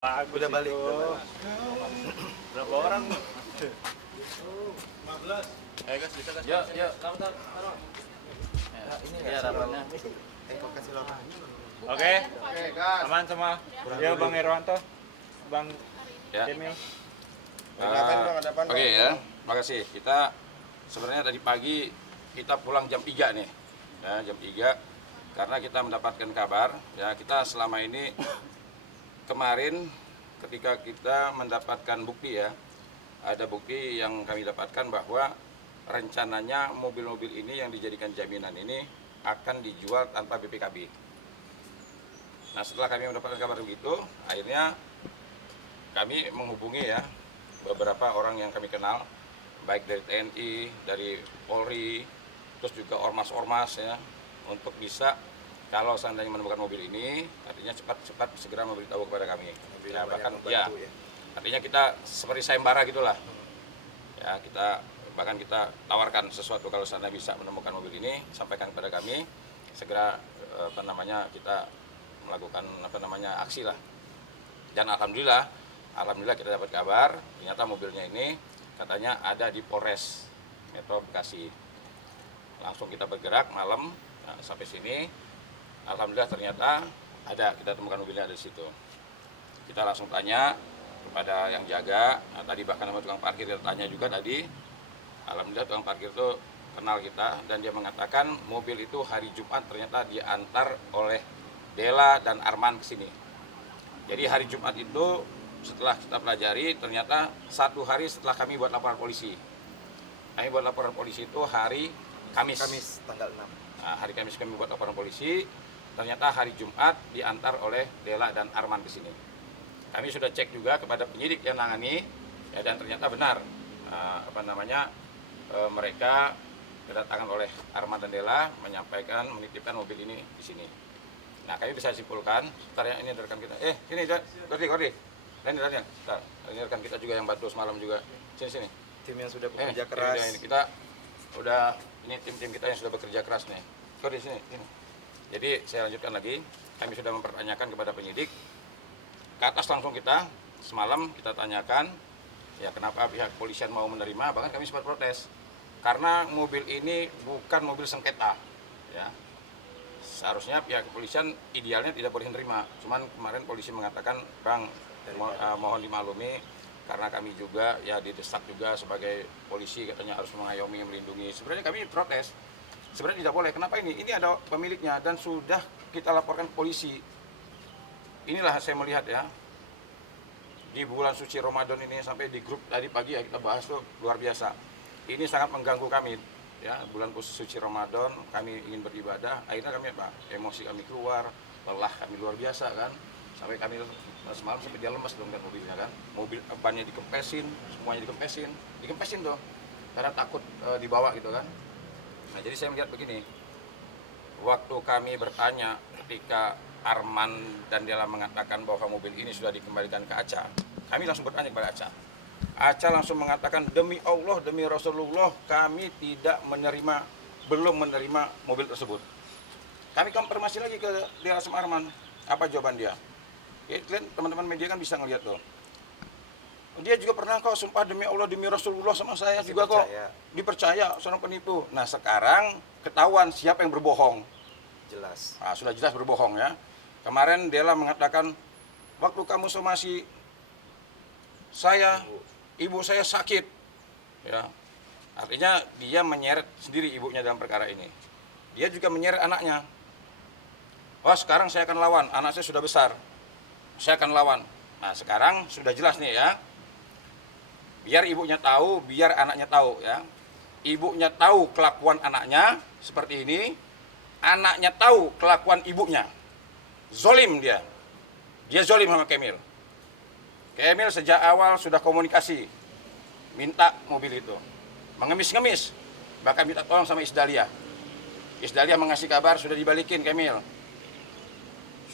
Bagus Udah balik. itu. Berapa orang? 15. Ayo guys, bisa guys. Yuk. Taruh. Nah, ini Iya, nggak taruhnya. kok kasih lama. Oke. Gas. Aman semua. Ya, Bang Irwanto. Bang Ya. Jamil. Oke ya, makasih. Kita sebenarnya tadi pagi kita pulang jam 3 nih, ya jam 3 karena kita mendapatkan kabar. Ya kita selama ini kemarin ketika kita mendapatkan bukti ya, ada bukti yang kami dapatkan bahwa rencananya mobil-mobil ini yang dijadikan jaminan ini akan dijual tanpa BPKB. Nah setelah kami mendapatkan kabar begitu, akhirnya kami menghubungi ya beberapa orang yang kami kenal, baik dari TNI, dari Polri, terus juga ormas-ormas ya, untuk bisa kalau seandainya menemukan mobil ini, artinya cepat segera memberitahu kepada kami. Ya, bahkan ya, artinya kita seperti sayembara gitulah. Ya, kita tawarkan sesuatu kalau seandainya bisa menemukan mobil ini, sampaikan kepada kami, segera kita melakukan aksi lah. Dan alhamdulillah kita dapat kabar, ternyata mobilnya ini katanya ada di Polres Metro Bekasi. Langsung kita bergerak malam sampai sini. Alhamdulillah ternyata kita temukan mobilnya ada di situ. Kita langsung tanya kepada yang jaga. Nah, tadi bahkan sama tukang parkir kita tanya juga tadi. Alhamdulillah tukang parkir itu kenal kita dan dia mengatakan mobil itu hari Jumat ternyata diantar oleh Dela dan Arman ke sini. Jadi hari Jumat itu setelah kita pelajari ternyata 1 hari setelah kami buat laporan polisi. Kami buat laporan polisi itu hari Kamis tanggal 6. Nah, hari Kamis kami buat laporan polisi. Ternyata hari Jumat diantar oleh Dela dan Arman ke sini. Kami sudah cek juga kepada penyidik yang nangani ya, dan ternyata benar mereka kedatangan oleh Arman dan Dela menitipkan mobil ini di sini. Nah, kami bisa simpulkan, sebentar ya, ini rekan kita. Ini Gordi. Ini rekan kita juga yang bantu semalam juga. Sini. Tim yang sudah bekerja keras. Ini tim kita yang sudah bekerja keras nih. Gordi sini. Jadi saya lanjutkan lagi. Kami sudah mempertanyakan kepada penyidik. Ke atas langsung kita semalam kita tanyakan ya kenapa pihak kepolisian mau menerima, bahkan kami sempat protes. Karena mobil ini bukan mobil sengketa ya. Seharusnya pihak kepolisian idealnya tidak boleh menerima. Cuman kemarin polisi mengatakan, "Bang, mohon dimaklumi karena kami juga ya didesak juga sebagai polisi katanya harus mengayomi, melindungi." Sebenarnya kami protes. Sebenarnya tidak boleh. Kenapa ini? Ini ada pemiliknya dan sudah kita laporkan ke polisi. Inilah saya melihat ya. Di bulan suci Ramadan ini sampai di grup tadi pagi ya kita bahas tuh luar biasa. Ini sangat mengganggu kami. Ya, bulan suci Ramadan kami ingin beribadah, akhirnya kami emosi kami keluar, lelah kami luar biasa kan, sampai kami semalam sampai dia lemas dengan mobilnya kan, mobil bannya dikempesin, semuanya dikempesin tuh, karena takut dibawa gitu kan. Nah jadi saya melihat begini, waktu kami bertanya ketika Arman dan Dela mengatakan bahwa mobil ini sudah dikembalikan ke Aca, kami langsung bertanya kepada Aca. Aca langsung mengatakan, demi Allah, demi Rasulullah, kami belum menerima mobil tersebut. Kami konfirmasi lagi ke Dela sama Arman, apa jawaban dia? Ya, teman-teman media kan bisa ngeliat tuh. Dia juga pernah kok sumpah demi Allah, demi Rasulullah sama saya juga kok. Dipercaya, seorang penipu. Nah sekarang ketahuan siapa yang berbohong. Jelas. Nah, sudah jelas berbohong ya. Kemarin Dela mengatakan, waktu kamu somasi ibu saya sakit, ya artinya dia menyeret sendiri ibunya dalam perkara ini. Dia juga menyeret anaknya. Wah sekarang saya akan lawan, anak saya sudah besar, saya akan lawan. Nah sekarang sudah jelas nih ya, biar ibunya tahu, biar anaknya tahu ya. Ibunya tahu kelakuan anaknya seperti ini, anaknya tahu kelakuan ibunya. Zolim dia zolim sama Kemil. Kemil sejak awal sudah komunikasi, minta mobil itu, mengemis-ngemis, bahkan minta tolong sama Isdalia. Isdalia mengasih kabar sudah dibalikin Kemil.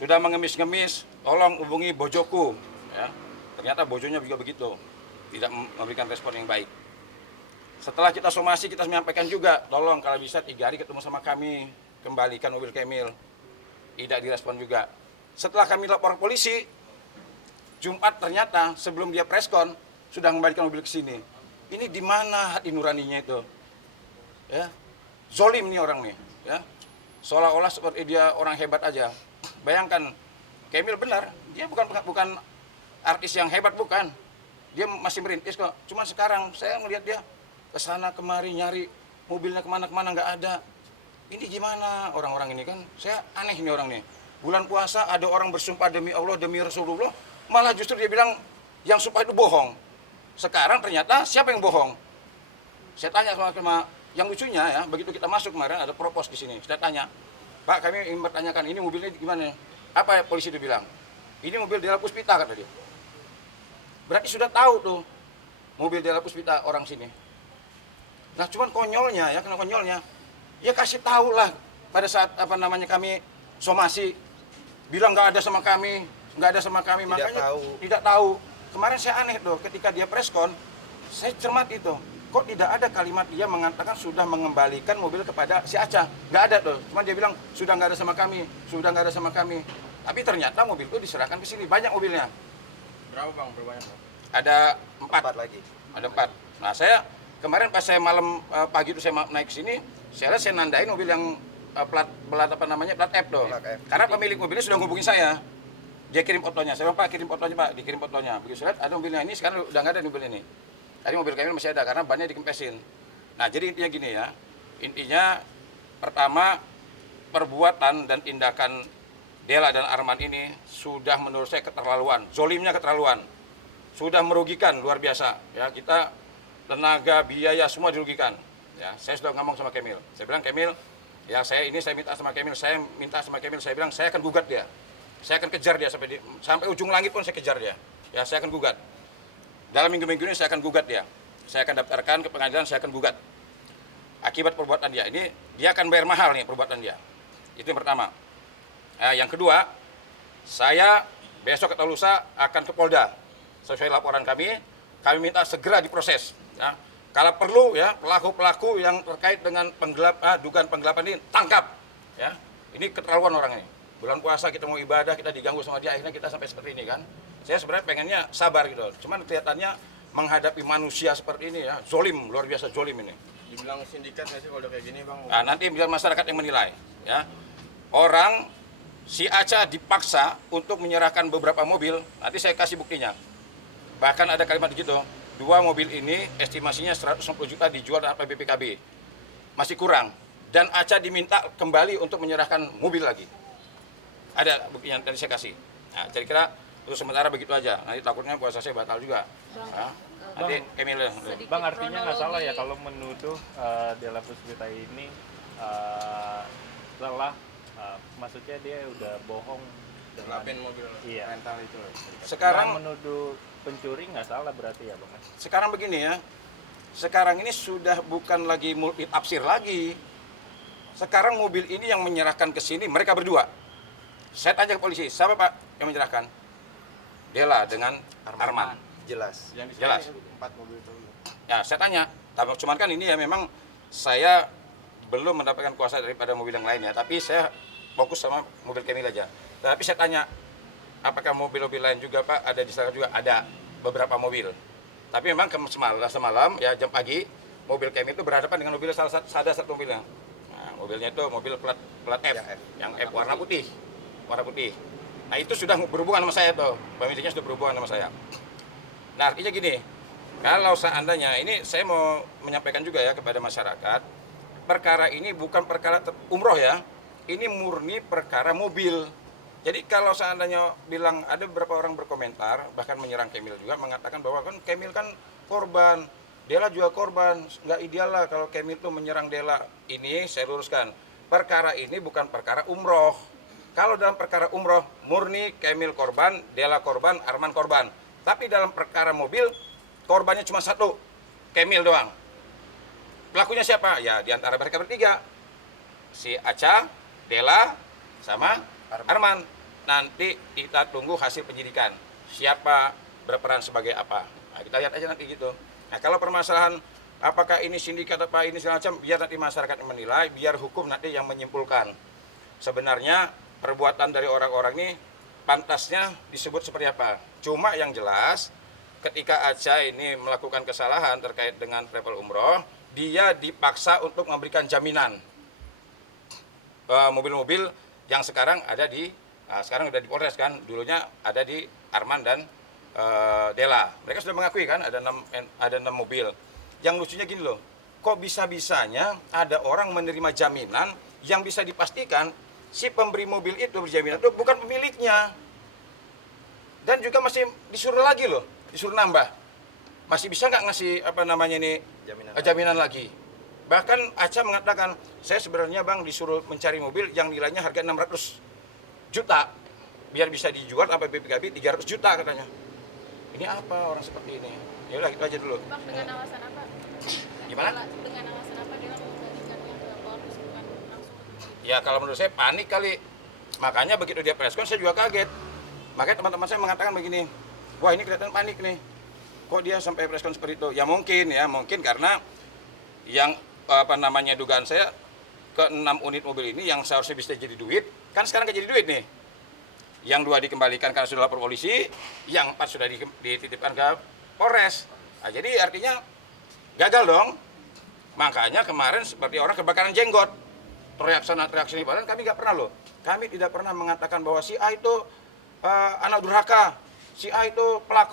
Sudah mengemis-ngemis, tolong hubungi bojoku. Ya. Ternyata bojonya juga begitu, tidak memberikan respon yang baik. Setelah kita somasi, kita menyampaikan juga, tolong kalau bisa 3 hari ketemu sama kami, kembalikan mobil Kemil. Tidak direspon juga. Setelah kami lapor polisi, Jumat ternyata sebelum dia preskon sudah mengembalikan mobil ke sini. Ini di mana hati nuraninya itu? Ya, zolim nih orang nih. Ya, seolah-olah seperti dia orang hebat aja. Bayangkan, Kemil benar, dia bukan artis yang hebat, bukan. Dia masih merintis kok. Cuma sekarang saya melihat dia ke sana kemari nyari mobilnya kemana-kemana nggak ada. Ini gimana orang-orang ini kan? Saya aneh ini orang nih. Bulan puasa ada orang bersumpah demi Allah, demi Rasulullah, malah justru dia bilang yang sumpah itu bohong. Sekarang ternyata siapa yang bohong? Saya tanya sama yang lucunya ya, begitu kita masuk kemarin ada propos di sini. Saya tanya, Pak, kami ingin bertanyakan ini mobilnya gimana? Apa ya polisi itu bilang? Ini mobil Della Puspita kata dia. Berarti sudah tahu tuh mobil Della Puspita orang sini. Nah, cuman konyolnya ya, kena konyolnya. Ya kasih tahu lah pada saat kami somasi bilang nggak ada sama kami, makanya tidak tahu. Kemarin saya aneh tuh ketika dia preskon, saya cermat itu. Kok tidak ada kalimat dia mengatakan sudah mengembalikan mobil kepada si Aca? Nggak ada tuh, cuma dia bilang sudah nggak ada sama kami, sudah nggak ada sama kami. Tapi ternyata mobil itu diserahkan ke sini, banyak mobilnya. Berapa bang? Berbanyak? Ada 4 lagi. Ada 4. Nah saya kemarin pas saya malam pagi itu saya naik sini, saya nandain mobil yang plat F tuh. Karena pemilik mobilnya sudah ngubungin saya. Dia kirim fotonya. Saya bilang, Pak, kirim fotonya, Pak. Dikirim fotonya. Begitu saya lihat ada mobilnya ini, sekarang udah nggak ada mobil ini. Tadi mobil kami masih ada karena bannya dikempesin. Nah, jadi intinya gini ya. Intinya pertama perbuatan dan tindakan Della dan Arman ini sudah menurut saya keterlaluan. Zolimnya keterlaluan. Sudah merugikan luar biasa. Ya, kita tenaga, biaya semua dirugikan. Ya, saya sudah ngomong sama Kemil. Saya bilang, Kemil, ya saya minta sama Kemil, saya bilang saya akan gugat dia. Saya akan kejar dia sampai ujung langit pun saya kejar dia. Ya, saya akan gugat. Dalam minggu-minggu ini saya akan gugat dia. Saya akan daftarkan ke pengadilan, saya akan gugat. Akibat perbuatan dia. Ini dia akan bayar mahal nih perbuatan dia. Itu yang pertama. Yang kedua, saya besok atau lusa akan ke Polda. Sesuai laporan kami minta segera diproses. Ya. Kalau perlu ya pelaku-pelaku yang terkait dengan dugaan penggelapan ini tangkap. Ya. Ini keterlaluan orang ini. Bulan puasa kita mau ibadah, kita diganggu sama dia, akhirnya kita sampai seperti ini kan. Saya sebenarnya pengennya sabar gitu. Cuman kelihatannya menghadapi manusia seperti ini ya, zolim, luar biasa zolim ini. Dibilang sindikat nggak sih kalau udah kayak gini bang? Nah, nanti biar masyarakat yang menilai. Ya. Orang si Aca dipaksa untuk menyerahkan beberapa mobil, nanti saya kasih buktinya. Bahkan ada kalimat begitu, 2 mobil ini estimasinya 160 juta dijual dengan BPKB. Masih kurang. Dan Aca diminta kembali untuk menyerahkan mobil lagi. Ada buktinya tadi saya kasih. Nah, jadi kira untuk sementara begitu aja. Nanti takutnya puasa saya batal juga. Nah, nanti Kemil. Bang, artinya nggak salah ya kalau menuduh Della Puspita ini telah maksudnya dia udah bohong dengan mobil rental itu. Sekarang menuduh pencuri nggak salah berarti ya bang? Sekarang begini ya. Sekarang ini sudah bukan lagi multi tafsir lagi. Sekarang mobil ini yang menyerahkan ke sini mereka berdua. Saya tanya ke polisi, siapa Pak yang menyerahkan? Della dengan Arman. Jelas. Jelas. 4 mobil itu. Ya, saya tanya. Cuman kan ini ya memang saya belum mendapatkan kuasa daripada mobil yang lainnya. Tapi saya fokus sama mobil Kemil aja. Tapi saya tanya, apakah mobil-mobil lain juga Pak ada di sana juga? Ada beberapa mobil. Tapi memang semalam ya jam pagi mobil Kemil itu berhadapan dengan mobil ada satu mobilnya. Nah, mobilnya itu mobil plat F, yang F warna putih. Nah itu sudah berhubungan sama saya tuh, pemiliknya sudah berhubungan sama saya. Nah artinya gini, kalau seandainya ini saya mau menyampaikan juga ya kepada masyarakat, perkara ini bukan perkara umroh ya, ini murni perkara mobil. Jadi kalau seandainya bilang ada beberapa orang berkomentar, bahkan menyerang Kemil juga, mengatakan bahwa kan Kemil kan korban, Della juga korban, nggak ideal lah kalau Kemil tuh menyerang Della. Ini saya luruskan, perkara ini bukan perkara umroh. Kalau dalam perkara umroh, murni Kemil korban, Della korban, Arman korban. Tapi dalam perkara mobil, korbannya cuma satu, Kemil doang. Pelakunya siapa? Ya di antara mereka bertiga. Si Aca, Della, sama Arman. Nanti kita tunggu hasil penyidikan. Siapa berperan sebagai apa. Nah, kita lihat aja nanti gitu. Nah kalau permasalahan apakah ini sindikat apa ini segala macam, biar nanti masyarakat yang menilai, biar hukum nanti yang menyimpulkan. Sebenarnya perbuatan dari orang-orang ini pantasnya disebut seperti apa. Cuma yang jelas ketika Aca ini melakukan kesalahan terkait dengan travel umroh, dia dipaksa untuk memberikan jaminan mobil-mobil yang sekarang ada di sekarang udah di Polres kan, dulunya ada di Arman dan Dela. Mereka sudah mengakui kan ada 6 mobil. Yang lucunya gini loh, kok bisa-bisanya ada orang menerima jaminan yang bisa dipastikan si pemberi mobil itu berjaminan itu bukan pemiliknya. Dan juga masih disuruh lagi loh, disuruh nambah. Masih bisa nggak ngasih jaminan lagi. Bahkan Aca mengatakan, saya sebenarnya bang disuruh mencari mobil yang nilainya harga 600 juta. Biar bisa dijual sampai BPKB 300 juta katanya. Ini apa orang seperti ini? Ya udah gitu aja dulu. Bang, dengan alasan apa? Gimana? Dengan alasan apa dia mengembalikannya ke Polres bukan langsung? Ya kalau menurut saya panik kali. Makanya begitu dia preskon saya juga kaget. Makanya teman-teman saya mengatakan begini, wah ini kelihatan panik nih. Kok dia sampai preskon seperti itu? Ya mungkin karena yang dugaan saya ke 6 unit mobil ini yang seharusnya bisa jadi duit, kan sekarang nggak jadi duit nih. Yang 2 dikembalikan karena sudah lapor polisi, yang 4 sudah dititipkan ke Polres. Nah, jadi artinya gagal dong. Makanya kemarin seperti orang kebakaran jenggot. Teriak sana, teriak sini. Padahal kami nggak pernah loh. Kami tidak pernah mengatakan bahwa si A itu anak durhaka, si A itu pelakor.